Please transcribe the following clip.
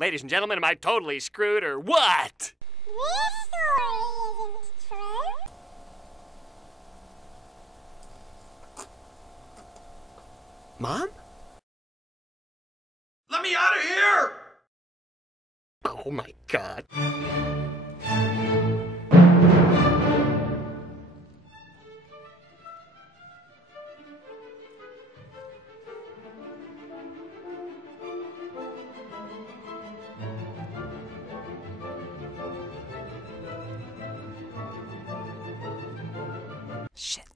Ladies and gentlemen, am I totally screwed or what? This story isn't true. Mom? Let me out of here! Oh my God. Shit.